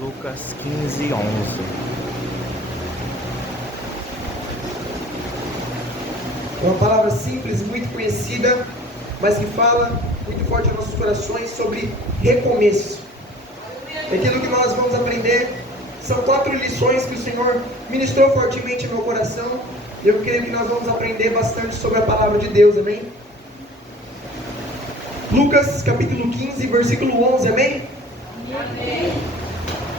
Lucas 15:11. É uma palavra simples, muito conhecida, mas que fala muito forte aos nossos corações sobre recomeço. E aquilo que nós vamos aprender são 4 lições que o Senhor ministrou fortemente no meu coração. E eu creio que nós vamos aprender bastante sobre a palavra de Deus, amém? Lucas capítulo 15, versículo 11, amém? Amém.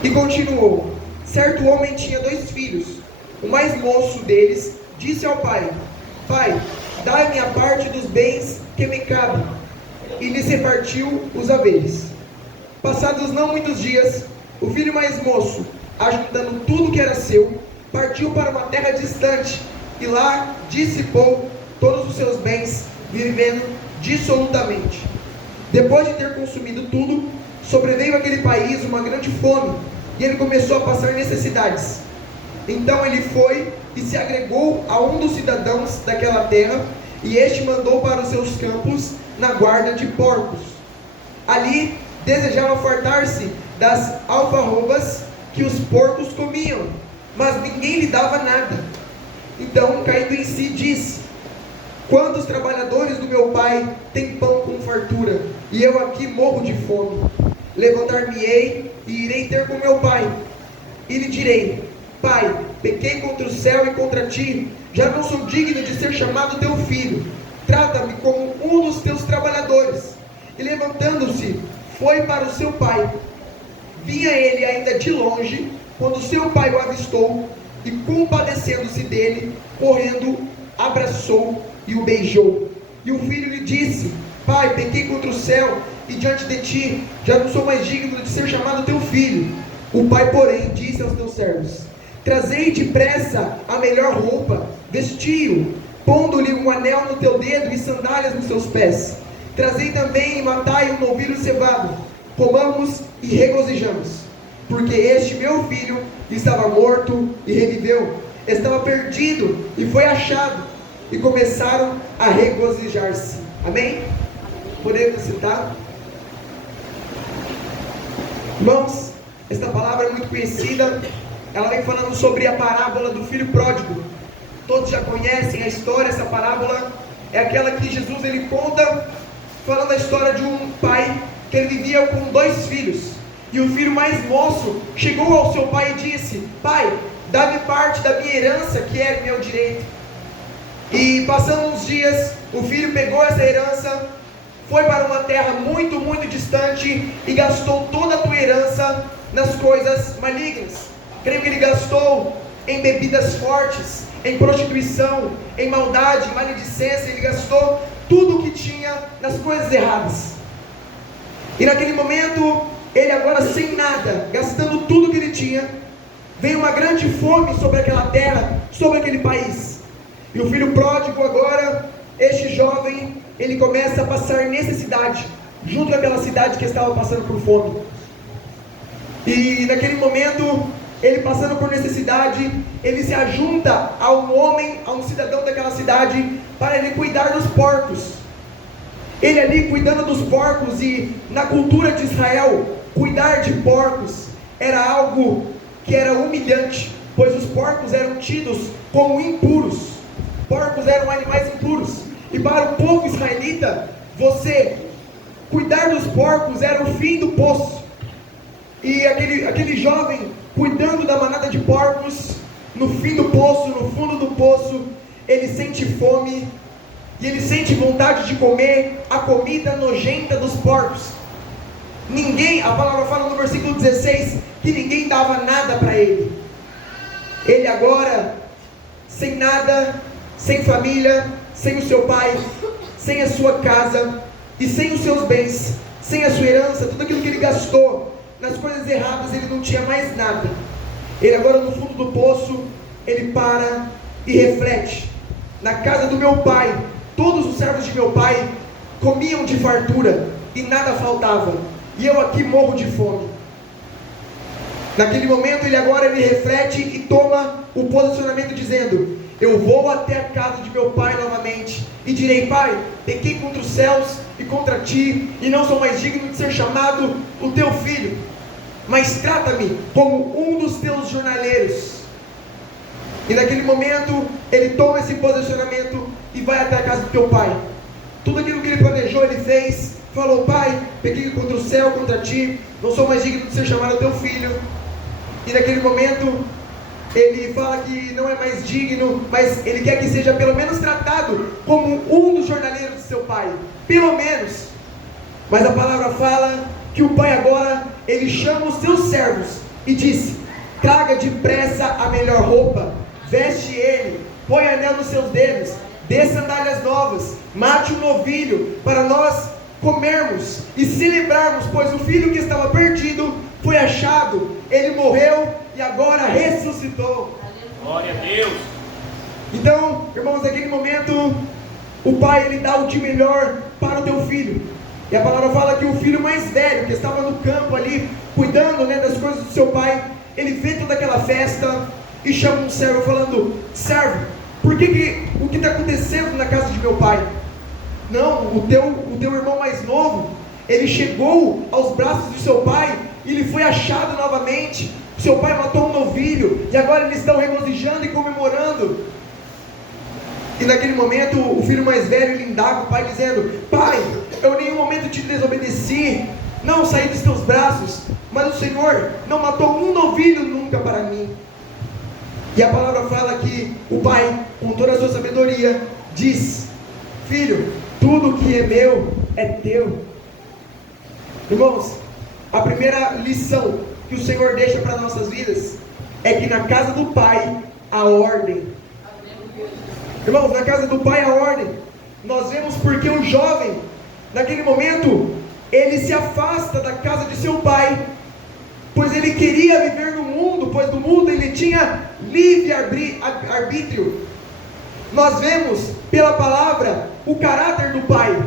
E continuou: certo homem tinha 2 filhos. O mais moço deles disse ao pai: Pai, dai-me a parte dos bens que me cabe. E lhes repartiu os haveres. Passados não muitos dias, o filho mais moço, ajuntando tudo que era seu, partiu para uma terra distante, e lá dissipou todos os seus bens, vivendo dissolutamente. Depois de ter consumido tudo, sobreveio àquele país uma grande fome, e ele começou a passar necessidades. Então ele foi e se agregou a um dos cidadãos daquela terra, e este mandou para os seus campos na guarda de porcos. Ali desejava fartar-se das alfarrobas que os porcos comiam, mas ninguém lhe dava nada. Então, caindo em si, disse: quantos trabalhadores do meu pai têm pão com fartura, e eu aqui morro de fome? Levantar-me-ei e irei ter com meu pai, e lhe direi: Pai, pequei contra o céu e contra ti, já não sou digno de ser chamado teu filho. Trata-me como um dos teus trabalhadores. E levantando-se, foi para o seu pai. Vinha ele ainda de longe, quando seu pai o avistou, e compadecendo-se dele, correndo, abraçou e o beijou. E o filho lhe disse: Pai, pequei contra o céu e diante de ti, já não sou mais digno de ser chamado teu filho. O pai, porém, disse aos teus servos: trazei depressa a melhor roupa, vestiu, pondo-lhe um anel no teu dedo e sandálias nos seus pés. Trazei também e matai um novilho cevado, comamos e regozijamos. Porque este meu filho estava morto e reviveu, estava perdido e foi achado. E começaram a regozijar-se. Amém? Podemos citar? Irmãos, esta palavra é muito conhecida. Ela vem falando sobre a parábola do filho pródigo. Todos já conhecem a história. Essa parábola é aquela que Jesus ele conta, falando a história de um pai que ele vivia com 2 filhos. E o filho mais moço chegou ao seu pai e disse: Pai, dá-me parte da minha herança que é meu direito. E passando uns dias, o filho pegou essa herança, foi para uma terra muito, muito distante e gastou toda a tua herança nas coisas malignas. Creio que ele gastou em bebidas fortes, em prostituição, em maldade, em maledicência. Ele gastou tudo o que tinha nas coisas erradas. E naquele momento, ele agora sem nada, gastando tudo que ele tinha, veio uma grande fome sobre aquela terra, sobre aquele país. E o filho pródigo agora, este jovem, ele começa a passar necessidade, junto com aquela cidade que estava passando por fome. E naquele momento, ele passando por necessidade, ele se ajunta a um homem, a um cidadão daquela cidade, para ele cuidar dos porcos. Ele ali cuidando dos porcos, e na cultura de Israel, cuidar de porcos era algo que era humilhante, pois os porcos eram tidos como impuros. Porcos eram animais impuros, e para o povo israelita, você cuidar dos porcos era o fim do poço. E aquele jovem cuidando da manada de porcos, no fim do poço, no fundo do poço, ele sente fome, e ele sente vontade de comer a comida nojenta dos porcos. Ninguém, a palavra fala no versículo 16, que ninguém dava nada para ele. Ele agora, sem nada, sem família, sem o seu pai, sem a sua casa, e sem os seus bens, sem a sua herança, tudo aquilo que ele gastou nas coisas erradas, ele não tinha mais nada. Ele agora no fundo do poço, ele para e reflete: na casa do meu pai, todos os servos de meu pai comiam de fartura e nada faltava, e eu aqui morro de fome. Naquele momento ele reflete e toma o posicionamento dizendo: eu vou até a casa de meu pai novamente e direi: Pai, pequei contra os céus e contra ti, e não sou mais digno de ser chamado o teu filho. mas trata-me como um dos teus jornaleiros. E naquele momento, ele toma esse posicionamento e vai até a casa do teu pai. Tudo aquilo que ele planejou, ele fez. Falou: pai, pequei contra o céu, contra ti, não sou mais digno de ser chamado teu filho. E naquele momento, ele fala que não é mais digno, mas ele quer que seja pelo menos tratado como um dos jornaleiros de seu pai. Pelo menos. Mas a palavra fala que o pai agora, ele chama os seus servos e disse: traga depressa a melhor roupa, veste ele, põe anel nos seus dedos, dê sandálias novas, mate um novilho para nós comermos e celebrarmos, pois o filho que estava perdido foi achado, ele morreu e agora ressuscitou. Glória a Deus. Então, irmãos, naquele momento, o pai, ele dá o de melhor para o teu filho. E a palavra fala que o filho mais velho, que estava no campo ali, cuidando, das coisas do seu pai, ele vê toda aquela festa e chama um servo falando: servo, o que está acontecendo na casa de meu pai? Não, o teu irmão mais novo, ele chegou aos braços de seu pai e ele foi achado novamente. Seu pai matou um novilho e agora eles estão regozijando e comemorando. E naquele momento o filho mais velho, ele indaga o pai dizendo: pai, eu em nenhum momento te desobedeci, não saí dos teus braços, mas o Senhor não matou um novilho nunca para mim. E a palavra fala que o pai, com toda a sua sabedoria, diz: filho, tudo que é meu é teu. Irmãos, a primeira lição que o Senhor deixa para nossas vidas é que na casa do pai há ordem. Irmãos, na casa do pai há ordem. Nós vemos porque o jovem, naquele momento, ele se afasta da casa de seu pai, pois ele queria viver no mundo, pois no mundo ele tinha livre arbítrio. Nós vemos pela palavra o caráter do pai,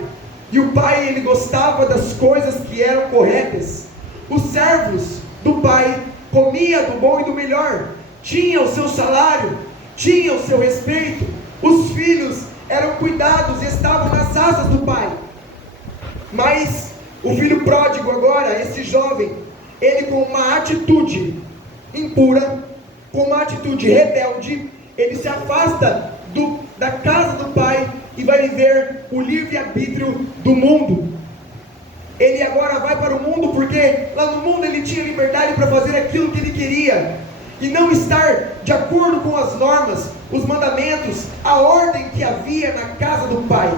e o pai, ele gostava das coisas que eram corretas. Os servos do pai comiam do bom e do melhor, tinham o seu salário, tinham o seu respeito. Os filhos eram cuidados e estavam nas asas do pai. Mas o filho pródigo agora, esse jovem, ele com uma atitude impura, com uma atitude rebelde, ele se afasta da casa do pai e vai viver o livre-arbítrio do mundo. Ele agora vai para o mundo porque lá no mundo ele tinha liberdade para fazer aquilo que ele queria e não estar de acordo com as normas, os mandamentos, a ordem que havia na casa do pai.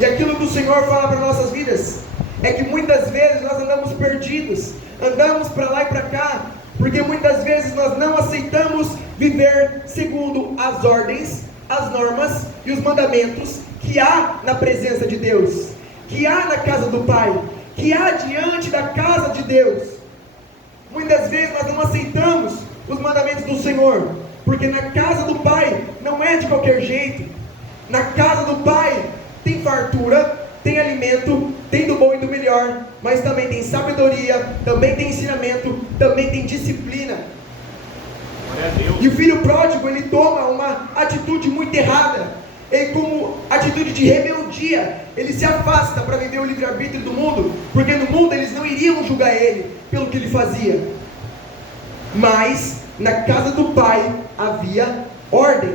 E aquilo que o Senhor fala para nossas vidas é que muitas vezes nós andamos perdidos, andamos para lá e para cá, porque muitas vezes nós não aceitamos viver segundo as ordens, as normas e os mandamentos que há na presença de Deus, que há na casa do pai, que há diante da casa de Deus. Muitas vezes nós não aceitamos os mandamentos do Senhor, porque na casa do pai não é de qualquer jeito. Na casa do pai tem fartura, tem alimento, tem do bom e do melhor, mas também tem sabedoria, também tem ensinamento, também tem disciplina. E o filho pródigo, ele toma uma atitude muito errada. Ele, como atitude de rebeldia, ele se afasta para viver o livre-arbítrio do mundo, porque no mundo eles não iriam julgar ele pelo que ele fazia. Mas na casa do pai havia ordem.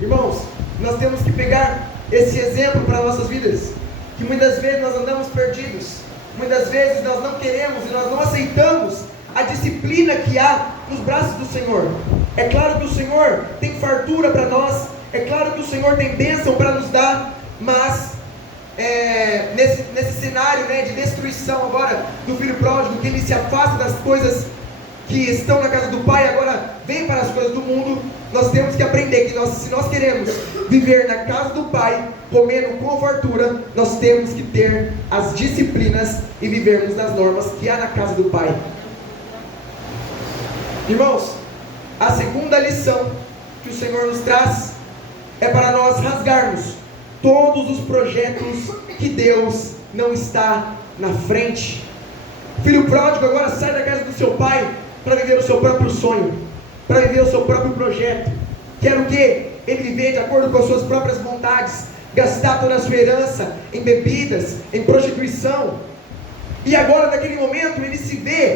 Irmãos, nós temos que pegar esse exemplo para nossas vidas, que muitas vezes nós andamos perdidos, muitas vezes nós não queremos e nós não aceitamos a disciplina que há nos braços do Senhor. É claro que o Senhor tem fartura para nós, é claro que o Senhor tem bênção para nos dar, mas nesse cenário de destruição agora do filho pródigo, que ele se afasta das coisas que estão na casa do pai, agora vem para as coisas do mundo. Nós temos que aprender que se nós queremos viver na casa do pai, comendo com fartura, nós temos que ter as disciplinas e vivermos nas normas que há na casa do pai. Irmãos, a segunda lição que o Senhor nos traz é para nós rasgarmos todos os projetos que Deus não está na frente. O filho pródigo agora sai da casa do seu pai para viver o seu próprio sonho, para viver o seu próprio projeto. Quer o quê? Ele viver de acordo com as suas próprias vontades, gastar toda a sua herança em bebidas, em prostituição. E agora, naquele momento, ele se vê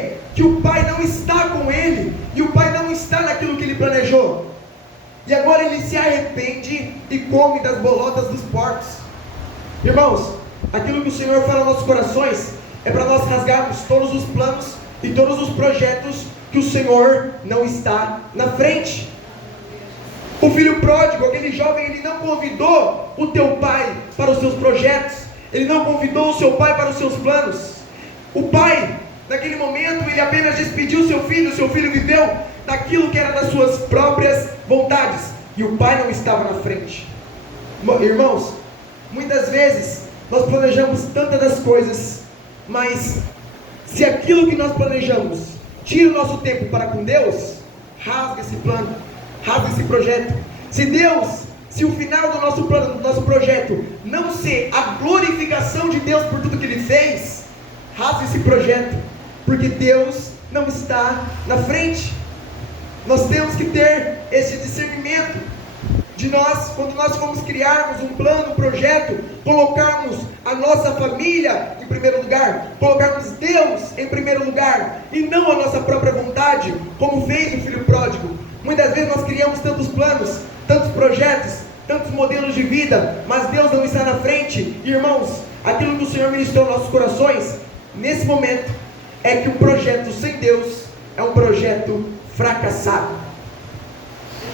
e agora ele se arrepende e come das bolotas dos porcos. Irmãos, aquilo que o Senhor fala nos nossos corações é para nós rasgarmos todos os planos e todos os projetos que o Senhor não está na frente. O filho pródigo, aquele jovem, ele não convidou o teu pai para os seus projetos, ele não convidou o seu pai para os seus planos. O pai, naquele momento, ele apenas despediu o seu filho viveu daquilo que era das suas próprias vontades, e o pai não estava na frente. Irmãos, muitas vezes nós planejamos tantas das coisas, mas se aquilo que nós planejamos tira o nosso tempo para com Deus, rasga esse plano, rasga esse projeto. Se o final do nosso plano, do nosso projeto, não ser a glorificação de Deus por tudo que Ele fez, rasga esse projeto, porque Deus não está na frente. Nós temos que ter esse discernimento de nós, quando nós formos criarmos um plano, um projeto, colocarmos a nossa família em primeiro lugar, colocarmos Deus em primeiro lugar, e não a nossa própria vontade, como fez o filho pródigo. Muitas vezes nós criamos tantos planos, tantos projetos, tantos modelos de vida, mas Deus não está na frente. E, irmãos, aquilo que o Senhor ministrou nos nossos corações, nesse momento, é que um projeto sem Deus é um projeto fracassado.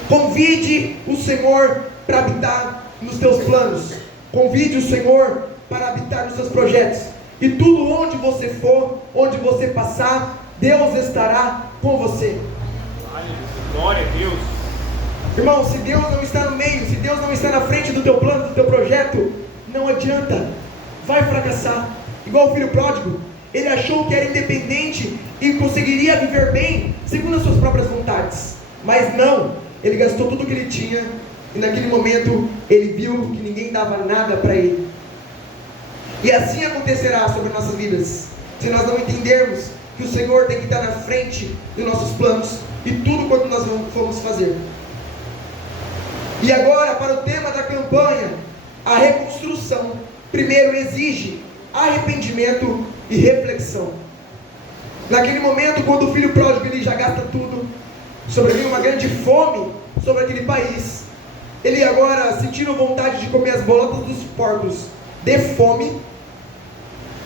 Convide o Senhor para habitar nos teus planos, convide o Senhor para habitar nos seus projetos, e tudo onde você for, onde você passar, Deus estará com você. Glória a Deus. Irmão, se Deus não está no meio, se Deus não está na frente do teu plano, do teu projeto, não adianta, vai fracassar. Igual o filho pródigo, ele achou que era independente e conseguiria viver bem segundo as suas próprias vontades, mas não, ele gastou tudo que ele tinha, e naquele momento ele viu que ninguém dava nada para ele. E assim acontecerá sobre nossas vidas, se nós não entendermos que o Senhor tem que estar na frente dos nossos planos e tudo quanto nós vamos fazer. E agora, para o tema da campanha, a reconstrução primeiro exige arrependimento e reflexão. Naquele momento, quando o filho pródigo ele já gasta tudo, sobreveio uma grande fome sobre aquele país. Ele agora, sentindo vontade de comer as bolotas dos porcos de fome,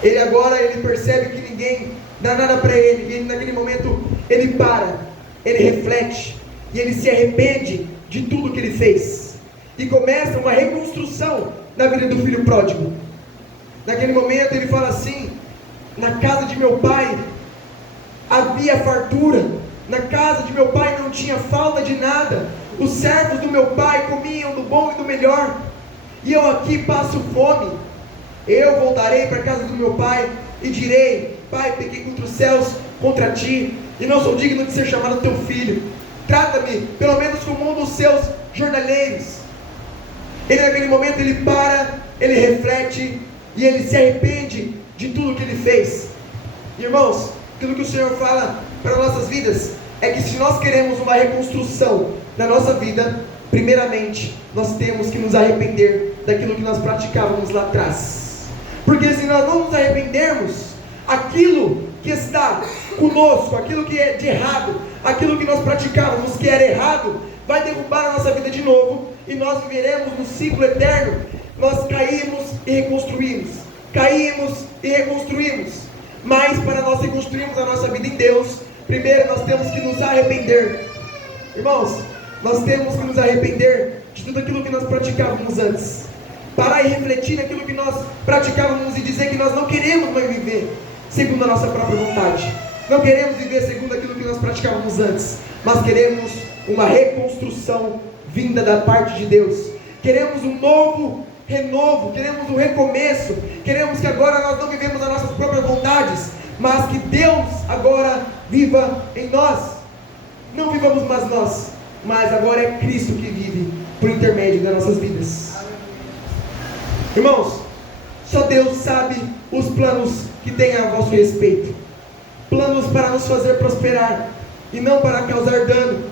ele percebe que ninguém dá nada para ele, e naquele momento ele para, ele reflete, e ele se arrepende de tudo que ele fez, e começa uma reconstrução na vida do filho pródigo. Naquele momento ele fala assim: na casa de meu pai havia fartura, na casa de meu pai não tinha falta de nada, os servos do meu pai comiam do bom e do melhor, e eu aqui passo fome. Eu voltarei para a casa do meu pai e direi: Pai, pequei contra os céus, contra ti, e não sou digno de ser chamado teu filho. Trata-me pelo menos como um dos seus jornaleiros. Ele naquele momento ele para, ele reflete e ele se arrepende de tudo que ele fez. Irmãos, aquilo que o Senhor fala para nossas vidas é que se nós queremos uma reconstrução na nossa vida, primeiramente nós temos que nos arrepender daquilo que nós praticávamos lá atrás. Porque se nós não nos arrependermos, aquilo que está conosco, aquilo que é de errado, aquilo que nós praticávamos que era errado, vai derrubar a nossa vida de novo, e nós viveremos no ciclo eterno. Nós caímos e reconstruímos, caímos e reconstruímos. Mas para nós reconstruirmos a nossa vida em Deus, primeiro nós temos que nos arrepender. Irmãos, nós temos que nos arrepender de tudo aquilo que nós praticávamos antes, parar e refletir naquilo que nós praticávamos e dizer que nós não queremos mais viver segundo a nossa própria vontade, não queremos viver segundo aquilo que nós praticávamos antes, mas queremos uma reconstrução vinda da parte de Deus. Queremos um novo renovo, queremos um recomeço, queremos que agora nós não vivemos as nossas próprias vontades, mas que Deus agora viva em nós. Não vivamos mais nós, mas agora é Cristo que vive por intermédio das nossas vidas. Irmãos, só Deus sabe os planos que tem a vosso respeito, planos para nos fazer prosperar e não para causar dano.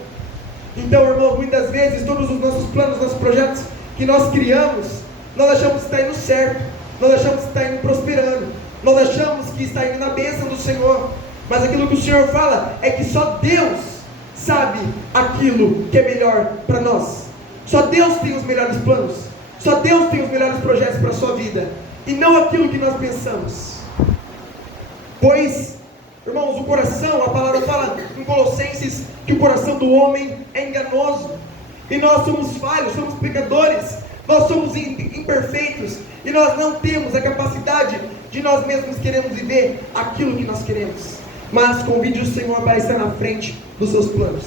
Então, irmãos, muitas vezes todos os nossos planos, nossos projetos que nós criamos, nós achamos que está indo certo, nós achamos que está indo prosperando, nós achamos que está indo na bênção do Senhor, mas aquilo que o Senhor fala é que só Deus sabe aquilo que é melhor para nós. Só Deus tem os melhores planos. Só Deus tem os melhores projetos para a sua vida. E não aquilo que nós pensamos. Pois, irmãos, o coração, a palavra fala em Colossenses que o coração do homem é enganoso. E nós somos falhos, somos pecadores. Nós somos imperfeitos. E nós não temos a capacidade de nós mesmos queremos viver aquilo que nós queremos. Mas convide o Senhor para estar na frente dos seus planos.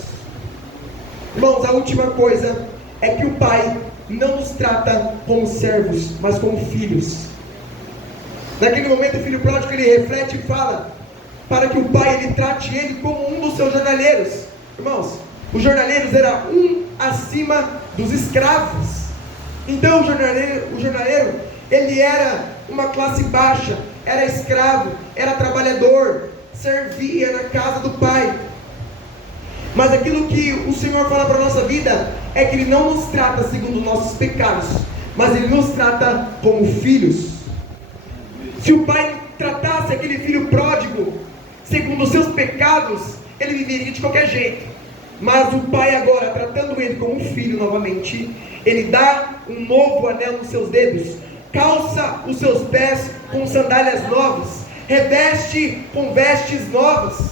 Irmãos, a última coisa é que o Pai não nos trata como servos, mas como filhos. Naquele momento o filho pródigo ele reflete e fala para que o pai ele trate ele como um dos seus jornaleiros. Irmãos, os jornaleiros eram um acima dos escravos. Então o jornaleiro ele era uma classe baixa, era escravo, era trabalhador, servia na casa do pai. Mas aquilo que o Senhor fala para a nossa vida é que Ele não nos trata segundo os nossos pecados, mas Ele nos trata como filhos. Se o pai tratasse aquele filho pródigo segundo os seus pecados, ele viveria de qualquer jeito. Mas o pai agora, tratando ele como um filho novamente, ele dá um novo anel nos seus dedos, calça os seus pés com sandálias novas, reveste com vestes novas,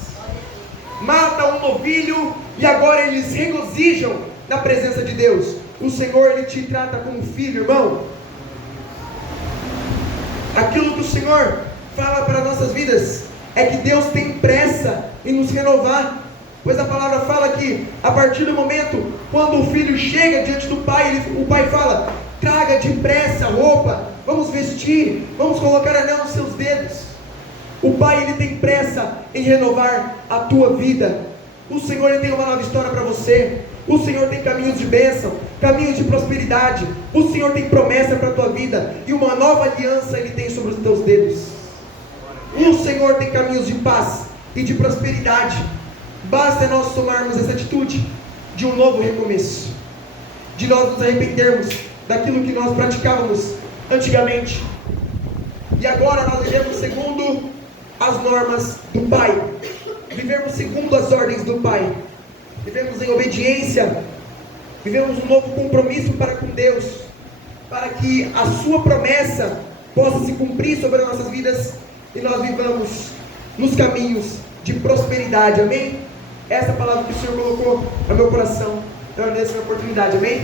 mata um novilho e agora eles regozijam na presença de Deus. O Senhor ele te trata como filho, irmão. Aquilo que o Senhor fala para nossas vidas é que Deus tem pressa em nos renovar, pois a palavra fala que a partir do momento quando o filho chega diante do pai, o pai fala: traga depressa a roupa, vamos vestir, vamos colocar anel nos seus dedos. O pai ele tem pressa em renovar a tua vida. O Senhor ele tem uma nova história para você. O Senhor tem caminhos de bênção, caminhos de prosperidade. O Senhor tem promessa para a tua vida, e uma nova aliança Ele tem sobre os teus dedos. O Senhor tem caminhos de paz e de prosperidade. Basta nós tomarmos essa atitude de um novo recomeço, de nós nos arrependermos daquilo que nós praticávamos antigamente, e agora nós vivemos segundo as normas do Pai, vivemos segundo as ordens do Pai, vivemos em obediência, vivemos um novo compromisso para com Deus, para que a sua promessa possa se cumprir sobre as nossas vidas e nós vivamos nos caminhos de prosperidade, amém? Essa palavra que o Senhor colocou no meu coração, eu agradeço a oportunidade, amém?